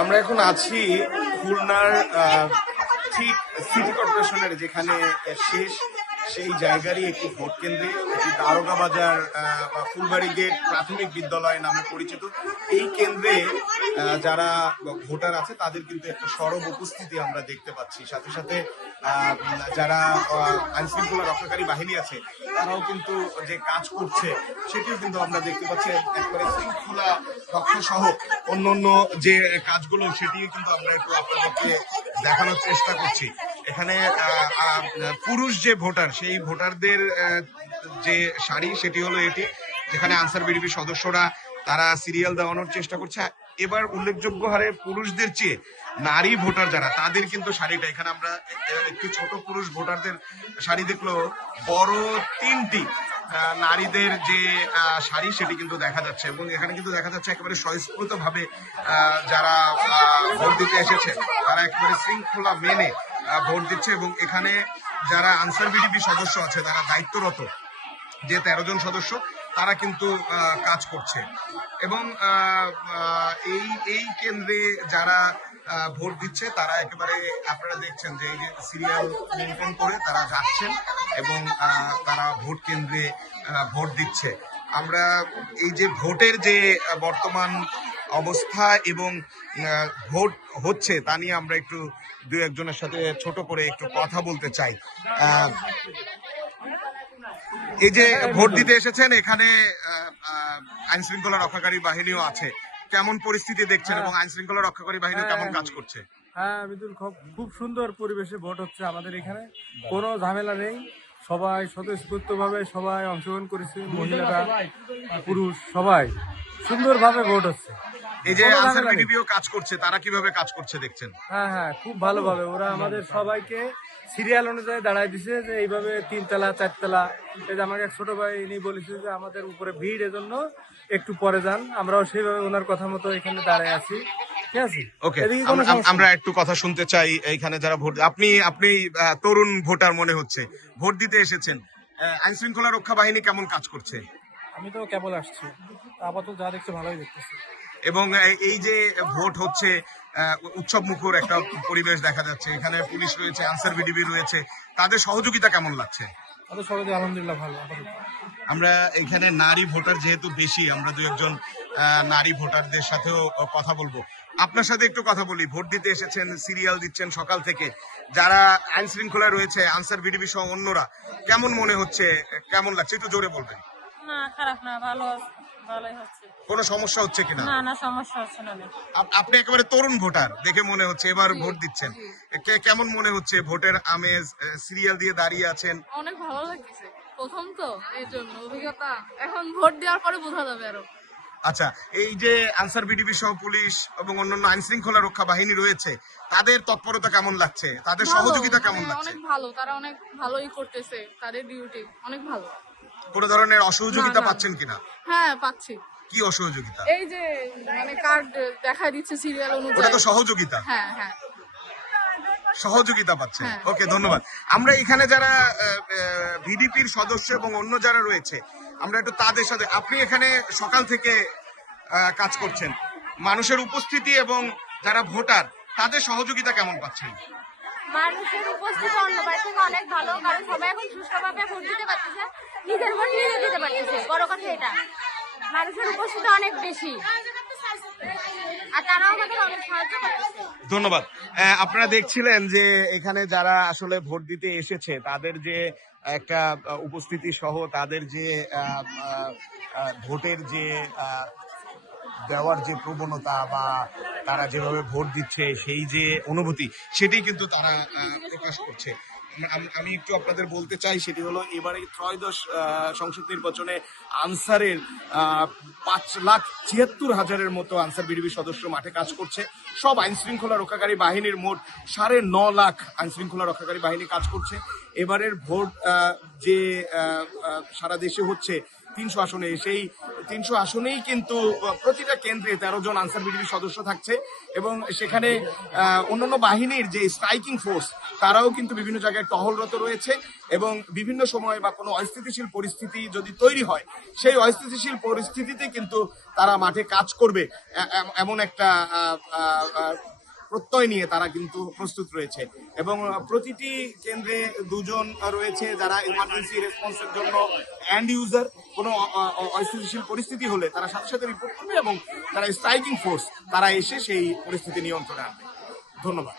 আমরা এখন আছি খুলনার ঠিক সিটি কর্পোরেশনের যেখানে শেষ সেই জায়গারই একটি ভোট কেন্দ্রে, এটি দারোগা বাজার বা ফুলবাড়ি গেট প্রাথমিক বিদ্যালয় নামে পরিচিত। এই কেন্দ্রে যারা ভোটার আছে তাদের কিন্তু একটা সরব উপস্থিতি আমরা দেখতে পাচ্ছি। সাথে সাথে যারা আইন শৃঙ্খলা রক্ষাকারী বাহিনী আছে তারাও কিন্তু যে কাজ করছে সেটিও কিন্তু আমরা দেখতে পাচ্ছি। একবারে শৃঙ্খলা রক্ষা সহ অন্যান্য যে কাজগুলো সেটিও কিন্তু আমরা একটু আপনাদেরকে দেখানোর চেষ্টা করছি। এখানে পুরুষ যে ভোটার সেই ভোটারদের যে শাড়ি সেটি হলো এটি, যেখানে আনসার বিডিপি সদস্যরা তারা সিরিয়াল দেওয়ানোর চেষ্টা করছে। এবার উল্লেখযোগ্য হারে পুরুষদের চেয়ে নারী ভোটার যারা তাদের কিন্তু শাড়িটা, এখানে আমরা একটু ছোট পুরুষ ভোটারদের শাড়ি দেখলো, বড় তিনটি নারীদের যে শাড়ি সেটি কিন্তু দেখা যাচ্ছে। এবং এখানে কিন্তু দেখা যাচ্ছে একেবারে স্বয়স্ফূর্ত ভাবে যারা ভোট দিতে এসেছে তারা একেবারে শৃঙ্খলা মেনে ভোট দিচ্ছে। এবং এখানে যারা আনসার বিডিপি সদস্য আছে তারা দায়িত্বরত যে 13 জন সদস্য তারা কিন্তু কাজ করছে। এবং এই কেন্দ্রে যারা ভোট দিচ্ছে তারা একেবারে আপনারা দেখছেন যে এই যে সিরিয়াল মেনটেন করে তারা যাচ্ছেন এবং তারা ভোট কেন্দ্রে ভোট দিচ্ছে। আমরা এই যে ভোটের যে বর্তমান অবস্থা এবং ভোট হচ্ছে তা নিয়ে আমরা একটু দু একজনের সাথে ছোট করে একটু কথা বলতে চাই। এই যে ভোট দিতে এসেছেন, এখানে আইন শৃঙ্খলা রক্ষাকারী বাহিনীও আছে, কেমন পরিস্থিতি দেখছেন এবং আইন শৃঙ্খলা রক্ষাকারী বাহিনী কেমন কাজ করছে? হ্যাঁ বিদুল, খুব সুন্দর পরিবেশে ভোট হচ্ছে আমাদের এখানে, কোনো ঝামেলা নেই, সবাই স্বতঃস্ফূর্তভাবে সবাই অংশগ্রহণ করেছে, মহিলারা পুরুষ সবাই সুন্দরভাবে ভোট হচ্ছে। এই যে আনসার বিডিপিও কাজ করছে, তারা কিভাবে কাজ করছে দেখছেন? হ্যাঁ, খুব ভালোভাবে ওরা আমাদের সবাইকে সিরিয়াল অনুযায়ী দাঁড়ায় দিছে, যে এইভাবে 3 তলা 4 তলা। এই যে আমাকে এক ছোট ভাই ইনি বলেছে যে আমাদের উপরে ভিড়, এজন্য একটু পরে যান, আমরাও সেইভাবে ওনার কথা মতো এখানে দাঁড়ায় আছি। ঠিক আছে, ওকে, আমরা একটু কথা শুনতে চাই। এইখানে যারা ভোট, আপনি তরুণ ভোটার মনে হচ্ছে, ভোট দিতে এসেছেন, আইন শৃঙ্খলা রক্ষা বাহিনী কেমন কাজ করছে? আমি তো কেবল আসছি, আপাতত যা দেখছি ভালোই দেখতেছি। এবং এই যে ভোট হচ্ছে উৎসব মুখর একটা পরিবেশ দেখা যাচ্ছে, এখানে পুলিশ রয়েছে, আনসার বিডিবি রয়েছে, তাদের সহযোগিতা কেমন লাগছে? তাদের সহযোগিতা আলহামদুলিল্লাহ ভালো। আমরা এখানে নারী ভোটার যেহেতু বেশি, আমরা দু একজন নারী ভোটারদের সাথেও কথা বলবো। আপনার সাথে একটু কথা বলি। ভোট দিতে এসেছেন, সিরিয়াল দিচ্ছেন সকাল থেকে, যারা আইন শৃঙ্খলা রয়েছে, আনসার বিডিবি সহ অন্যরা, কেমন মনে হচ্ছে, কেমন লাগছে একটু জোরে বলবেন? না, খারাপ না, ভালোই হচ্ছে। কোনো সমস্যা হচ্ছে কিনা? না, সমস্যা হচ্ছে না। আপনি একেবারে তরুণ ভোটার দেখে মনে হচ্ছে, এবার ভোট দিচ্ছেন, কেমন মনে হচ্ছে ভোটের আমেজ? সিরিয়াল দিয়ে দাঁড়িয়ে আছেন, অনেক ভালো লাগছে, প্রথম তো এই জন্য অভিজ্ঞতা, এখন ভোট দেওয়ার পরে বোঝা যাবে আরো। আচ্ছা, এই যে আনসার বিডিবি সহ পুলিশ এবং অন্যান্য আইন শৃঙ্খলা রক্ষা বাহিনী রয়েছে, তাদের তৎপরতা কেমন লাগছে, তাদের সহযোগিতা কেমন লাগছে? অনেক ভালো, তারা অনেক ভালোই করতেছে, তাদের ডিউটি অনেক ভালো। কোন ধরনের অসহযোগিতা পাচ্ছেন কিনা? হ্যাঁ, পাচ্ছি। কি অসহযোগিতা? এই যে মানে কার্ড দেখাই দিচ্ছে সিরিয়াল অনুযায়ী, ওটা তো সহযোগিতা। হ্যাঁ সহযোগিতা পাচ্ছে। ওকে, ধন্যবাদ। আমরা এখানে যারা ভিডিপির সদস্য এবং অন্য যারা রয়েছে, আমরা একটু তাদের সাথে, আপনি এখানে সকাল থেকে কাজ করছেন, মানুষের উপস্থিতি এবং যারা ভোটার তাদের সহযোগিতা কেমন পাচ্ছেন? মানুষের উপস্থিতি অন্যবার থেকে অনেক ভালো, কারণ সবাই এখন সুষ্ঠুভাবে ভোট দিতে পারতেছে, নিজের ভোট নিজে দিতে পারতেছে। বড় কথা এটা, মানুষের উপস্থিতি অনেক বেশি আর তারাও আমাদের অনেক সাহায্য করতেছে। ধন্যবাদ। আপনারা দেখছিলেন যে এখানে যারা আসলে ভোট দিতে এসেছে তাদের যে একটা উপস্থিতি সহ তাদের যে ভোটের যে দেওয়ার যে প্রবণতা বা তারা যেভাবে ভোট দিচ্ছে সেই যে অনুভূতি, সেটি কিন্তু তারা প্রকাশ করছে। আমি একটু আপনাদের বলতে চাই, সেটি হলো এবারে ত্রয়োদশ সংসদ নির্বাচনে আনসারের 5,76,000-এর মতো আনসার বিডিবি সদস্য মাঠে কাজ করছে। সব আইন শৃঙ্খলা রক্ষাকারী বাহিনীর মোট 9.5 লাখ আইন শৃঙ্খলা রক্ষাকারী বাহিনী কাজ করছে। এবারের ভোট যে সারা দেশে হচ্ছে 300 আসনে, সেই 300 আসনেই কিন্তু প্রতিটা কেন্দ্রে 13 জন আনসার বিডিবির সদস্য থাকছে এবং সেখানে অন্যান্য বাহিনীর যে স্ট্রাইকিং ফোর্স তারাও কিন্তু বিভিন্ন জায়গায় টহলরত রয়েছে এবং বিভিন্ন সময় বা কোনো অস্থিতিশীল পরিস্থিতি যদি তৈরি হয় সেই অস্থিতিশীল পরিস্থিতিতে কিন্তু তারা মাঠে কাজ করবে এমন একটা প্রত্যয় নিয়ে তারা কিন্তু প্রস্তুত রয়েছে এবং প্রতিটি কেন্দ্রে 2 জন রয়েছে যারা ইমার্জেন্সি রেসপন্সের জন্য এন্ড ইউজার। কোনো অস্থিতিশীল পরিস্থিতি হলে তারা সাথে সাথে রিপোর্ট করবে এবং তারা স্ট্রাইকিং ফোর্স তারা এসে সেই পরিস্থিতি নিয়ন্ত্রণে আনবে। ধন্যবাদ।